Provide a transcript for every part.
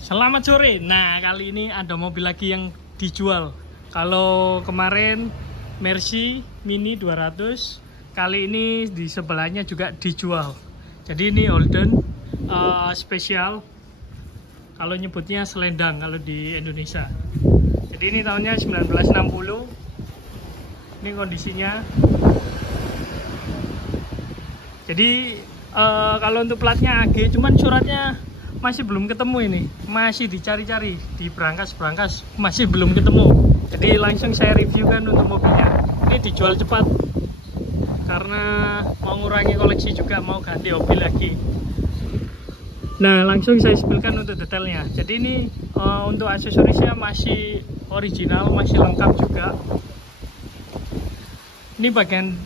Selamat sore. Nah, kali ini ada mobil lagi yang dijual. Kalau kemarin Mercy Mini 200, kali ini di sebelahnya juga dijual. Jadi ini Holden spesial. Kalau nyebutnya selendang kalau di Indonesia. Jadi ini tahunnya 1960. Ini kondisinya. Jadi kalau untuk platnya AG, cuman suratnya masih belum ketemu ini, masih dicari-cari di berangkas-berangkas, masih belum ketemu. Jadi langsung saya review kan untuk mobilnya. Ini dijual cepat karena mau ngurangi koleksi juga, mau ganti hobi lagi. Nah, langsung saya spillkan untuk detailnya. Jadi ini untuk aksesorisnya masih original, masih lengkap juga. Ini bagian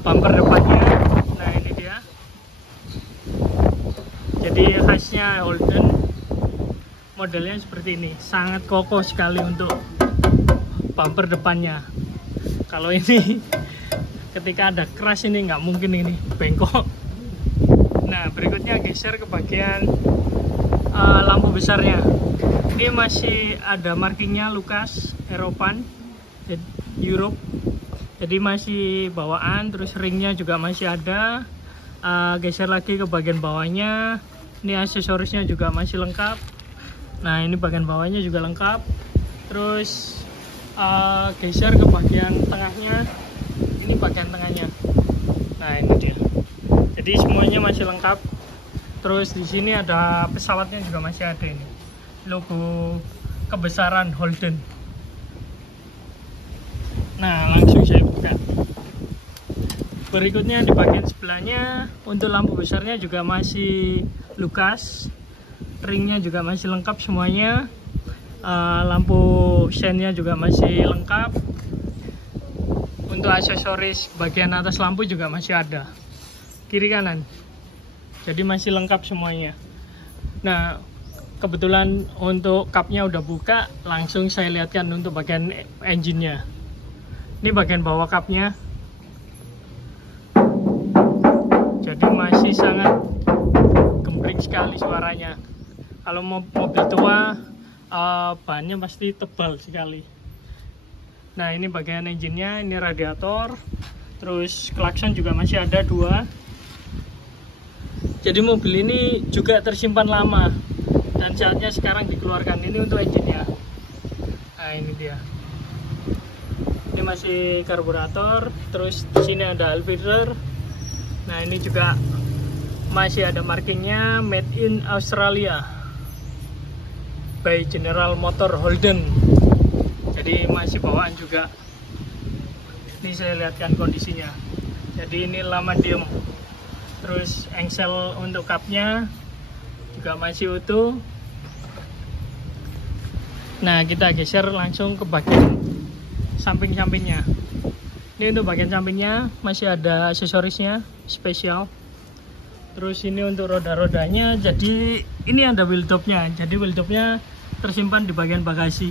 bumper depannya. Nah, ini dia. Jadi khasnya Holden, modelnya seperti ini, sangat kokoh sekali untuk bumper depannya. Kalau ini ketika ada crash ini nggak mungkin ini bengkok. Nah, berikutnya geser ke bagian lampu besarnya. Ini masih ada markingnya Lucas Eropan Europe, jadi masih bawaan. Terus ringnya juga masih ada. Geser lagi ke bagian bawahnya. Ini aksesorisnya juga masih lengkap. Nah, ini bagian bawahnya juga lengkap. Terus geser ke bagian tengahnya. Ini bagian tengahnya. Nah, ini dia. Jadi semuanya masih lengkap. Terus di sini ada pesawatnya juga masih ada ini. Logo kebesaran Holden. Nah, langsung saya buka. Berikutnya di bagian sebelahnya, untuk lampu besarnya juga masih Lucas, ringnya juga masih lengkap semuanya, lampu sennya juga masih lengkap. Untuk aksesoris bagian atas lampu juga masih ada, kiri kanan, jadi masih lengkap semuanya. Nah, kebetulan untuk cupnya udah buka, langsung saya lihatkan untuk bagian engine-nya. Ini bagian bawah cupnya. Jadi masih sangat gembring sekali suaranya. Kalau mobil tua, bannya pasti tebal sekali. Nah, ini bagian engine-nya, ini radiator. Terus klakson juga masih ada 2. Jadi mobil ini juga tersimpan lama dan saatnya sekarang dikeluarkan. Ini untuk engine-nya. Nah, ini dia. Ini masih karburator. Terus di sini ada oil filter. Nah, ini juga masih ada markingnya Made in Australia by General Motor Holden. Jadi masih bawaan juga. Ini saya lihatkan kondisinya. Jadi ini lama diem. Terus engsel untuk cupnya juga masih utuh. Nah, kita geser langsung ke bagian samping-sampingnya. Ini untuk bagian sampingnya masih ada aksesorisnya spesial. Terus ini untuk roda-rodanya, jadi ini ada wheel dopnya. Jadi wheel dopnya tersimpan di bagian bagasi.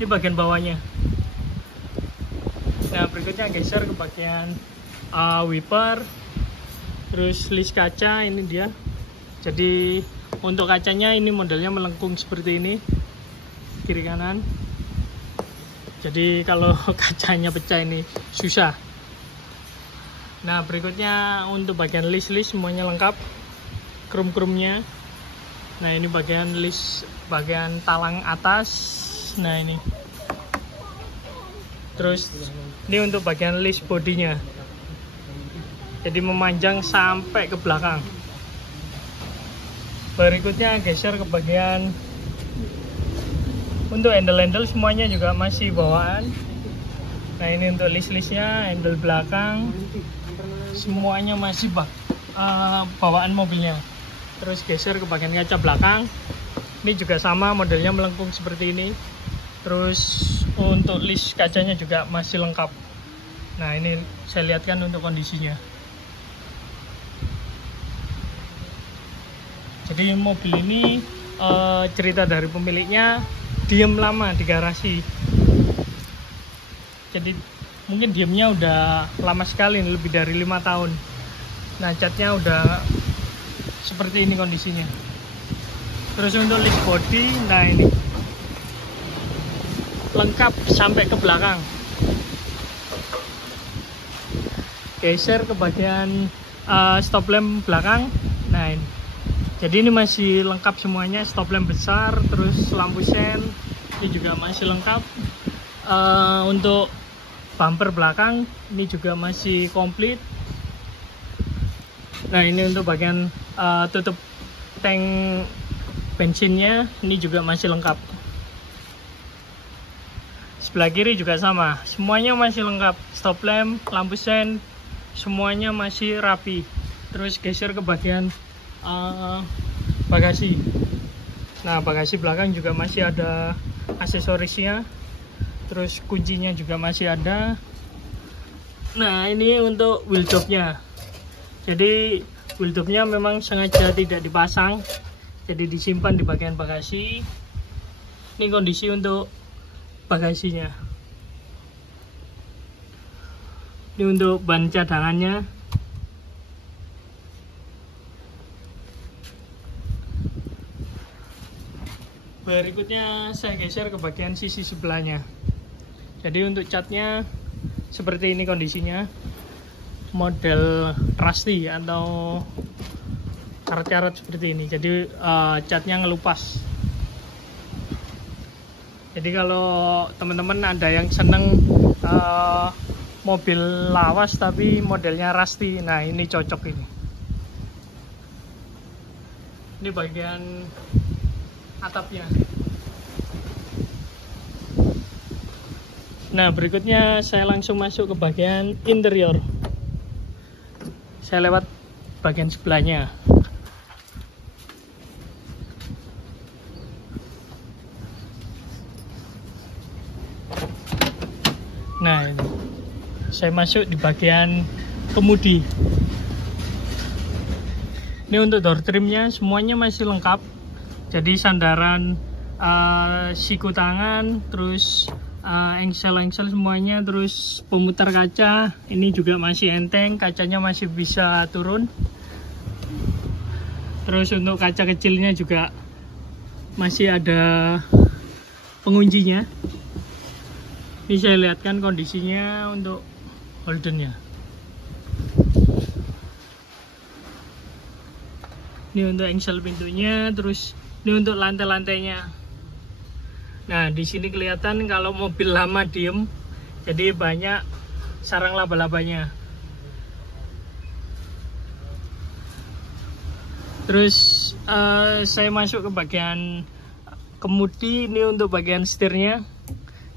Ini bagian bawahnya. Nah, berikutnya geser ke bagian wiper. Terus list kaca, ini dia. Jadi untuk kacanya ini modelnya melengkung seperti ini, kiri kanan. Jadi kalau kacanya pecah ini susah. Nah, berikutnya untuk bagian list semuanya lengkap, krum-krumnya. Nah, ini bagian list, bagian talang atas. Nah, ini. Terus ini untuk bagian list bodinya. Jadi memanjang sampai ke belakang. Berikutnya geser ke bagian untuk handle semuanya juga masih bawaan. Nah, ini untuk list-listnya, handle belakang semuanya masih bawaan mobilnya. Terus geser ke bagian kaca belakang. Ini juga sama, modelnya melengkung seperti ini. Terus untuk list kacanya juga masih lengkap. Nah, ini saya lihatkan untuk kondisinya. Jadi mobil ini cerita dari pemiliknya, diem lama di garasi. Jadi mungkin diemnya udah lama sekali, lebih dari 5 tahun. Nah, catnya udah seperti ini kondisinya. Terus untuk lift body, nah ini lengkap sampai ke belakang. Geser ke bagian stop lamp belakang. Nah ini, jadi ini masih lengkap semuanya, stop lamp besar, terus lampu sen ini juga masih lengkap. Untuk bumper belakang ini juga masih komplit. Nah ini untuk bagian tutup tank bensinnya ini juga masih lengkap. Sebelah kiri juga sama, semuanya masih lengkap, stop lamp, lampu sen, semuanya masih rapi. Terus geser ke bagian bagasi. Nah bagasi belakang juga masih ada aksesorisnya, terus kuncinya juga masih ada. Nah ini untuk wheel jobnya, jadi wheel jobnya memang sengaja tidak dipasang, jadi disimpan di bagian bagasi. Ini kondisi untuk bagasinya. Ini untuk ban cadangannya. Berikutnya saya geser ke bagian sisi sebelahnya. Jadi untuk catnya seperti ini kondisinya, model rusty atau karat-karat seperti ini. Jadi catnya ngelupas. Jadi kalau teman-teman ada yang seneng mobil lawas tapi modelnya rusty, nah ini cocok ini. Ini bagian atapnya. Nah berikutnya saya langsung masuk ke bagian interior. Saya lewat bagian sebelahnya. Nah ini saya masuk di bagian kemudi. Ini untuk door trimnya semuanya masih lengkap. Jadi sandaran siku tangan, terus engsel-engsel semuanya, terus pemutar kaca ini juga masih enteng, kacanya masih bisa turun. Terus untuk kaca kecilnya juga masih ada penguncinya. Ini saya lihatkan kondisinya untuk holdennya. Ini untuk engsel pintunya, terus ini untuk lantai-lantainya. Nah, di sini kelihatan kalau mobil lama diem, jadi banyak sarang laba-labanya. Terus saya masuk ke bagian kemudi, ini untuk bagian setirnya.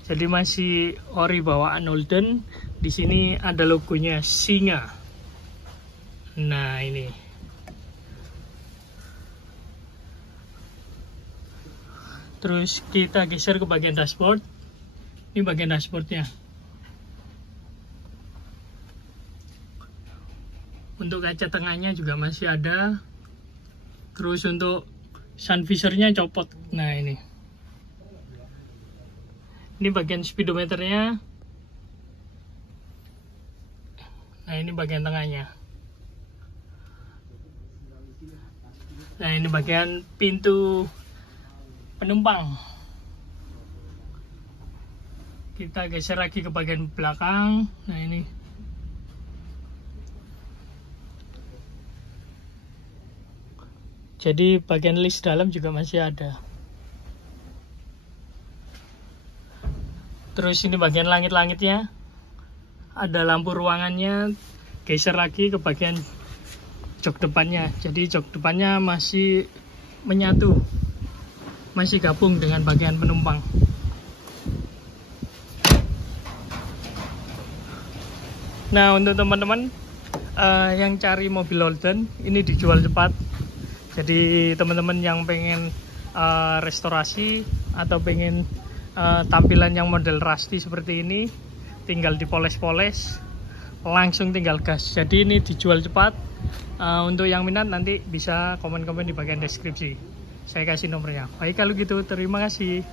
Jadi masih ori bawaan Holden. Di sini ada logonya singa. Nah ini. Terus kita geser ke bagian dashboard. Ini bagian dashboardnya. Untuk kaca tengahnya juga masih ada. Terus untuk sun visornya copot. Nah ini. Ini bagian speedometernya. Nah ini bagian tengahnya. Nah ini bagian pintu penumpang. Kita geser lagi ke bagian belakang. Nah ini. Jadi bagian list dalam juga masih ada. Terus ini bagian langit-langitnya, ada lampu ruangannya. Geser lagi ke bagian jok depannya. Jadi jok depannya masih menyatu, masih gabung dengan bagian penumpang. Nah untuk teman-teman yang cari mobil Holden, ini dijual cepat. Jadi teman-teman yang pengen restorasi atau pengen tampilan yang model rusty seperti ini, tinggal dipoles-poles, langsung tinggal gas. Jadi ini dijual cepat. Untuk yang minat nanti bisa komen-komen di bagian deskripsi, saya kasih nomornya. Baik kalau gitu, terima kasih.